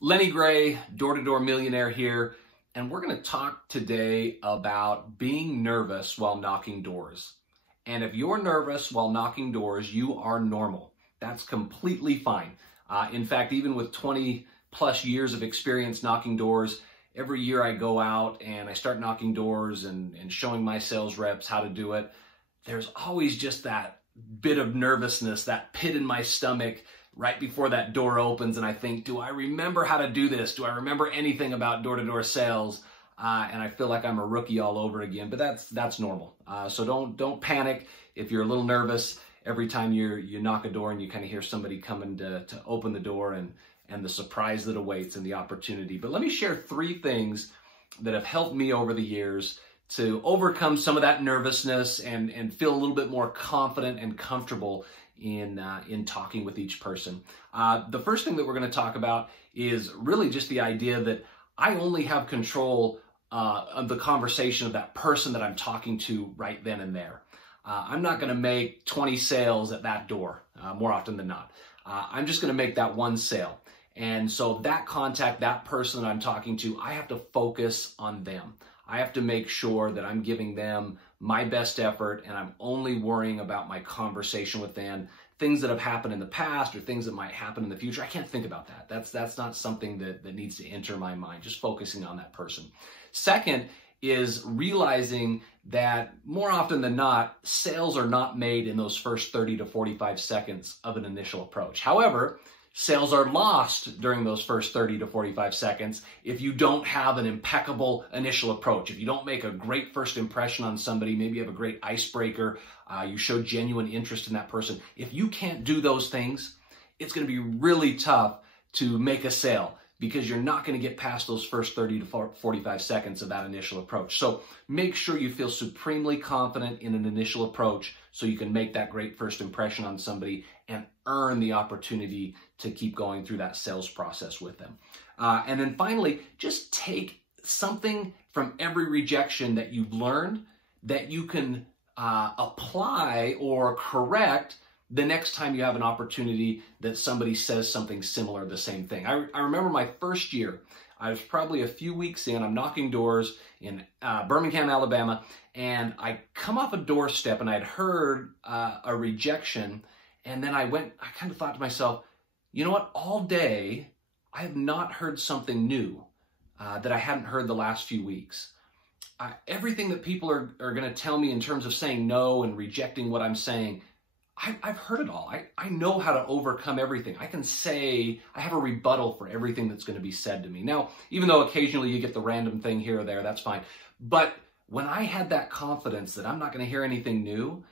Lenny Gray, door-to-door millionaire here, and we're going to talk today about being nervous while knocking doors. And if you're nervous while knocking doors, you are normal. That's completely fine. In fact, even with 20 plus years of experience knocking doors, every year I go out and I start knocking doors and showing my sales reps how to do it. There's always just that bit of nervousness, that pit in my stomach right before that door opens, and I think, do I remember how to do this? Do I remember anything about door-to-door sales? And I feel like I'm a rookie all over again, but that's normal. So don't panic if you're a little nervous every time you knock a door and you kind of hear somebody coming to open the door and the surprise that awaits and the opportunity. But let me share 3 things that have helped me over the years to overcome some of that nervousness and feel a little bit more confident and comfortable in talking with each person. The first thing that we're going to talk about is really just the idea that I only have control of the conversation of that person that I'm talking to right then and there. I'm not going to make 20 sales at that door more often than not. I'm just going to make that one sale. And so that contact, that person that I'm talking to, I have to focus on them. I have to make sure that I'm giving them my best effort and I'm only worrying about my conversation with them. Things that have happened in the past or things that might happen in the future, I can't think about that. That's not something that needs to enter my mind, just focusing on that person. Second is realizing that more often than not, sales are not made in those first 30 to 45 seconds of an initial approach. However, sales are lost during those first 30 to 45 seconds if you don't have an impeccable initial approach. If you don't make a great first impression on somebody, maybe you have a great icebreaker, you show genuine interest in that person. If you can't do those things, it's going to be really tough to make a sale because you're not going to get past those first 30 to 45 seconds of that initial approach. So make sure you feel supremely confident in an initial approach so you can make that great first impression on somebody and earn the opportunity to keep going through that sales process with them. And then finally, just take something from every rejection that you've learned that you can apply or correct the next time you have an opportunity that somebody says something similar, the same thing. I remember my first year, I was probably a few weeks in, I'm knocking doors in Birmingham, Alabama, and I come off a doorstep and I'd heard a rejection, and then I kind of thought to myself, you know what, all day I have not heard something new that I hadn't heard the last few weeks. Everything that people are going to tell me in terms of saying no and rejecting what I'm saying, I've heard it all. I know how to overcome everything. I can say, I have a rebuttal for everything that's going to be said to me. Now, even though occasionally you get the random thing here or there, that's fine. But when I had that confidence that I'm not going to hear anything new,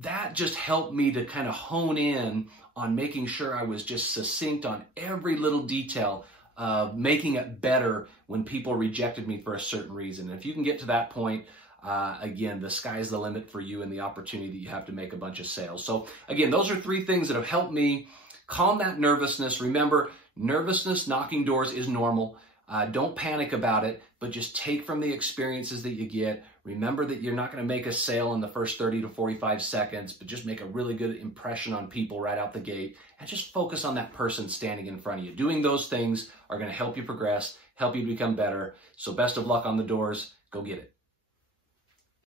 that just helped me to kind of hone in on making sure I was just succinct on every little detail of making it better when people rejected me for a certain reason. And if you can get to that point, again, the sky's the limit for you and the opportunity that you have to make a bunch of sales. So again, those are 3 things that have helped me calm that nervousness. Remember, nervousness knocking doors is normal. Don't panic about it, but just take from the experiences that you get. Remember that you're not going to make a sale in the first 30 to 45 seconds, but just make a really good impression on people right out the gate and just focus on that person standing in front of you. Doing those things are going to help you progress, help you become better. So best of luck on the doors. Go get it.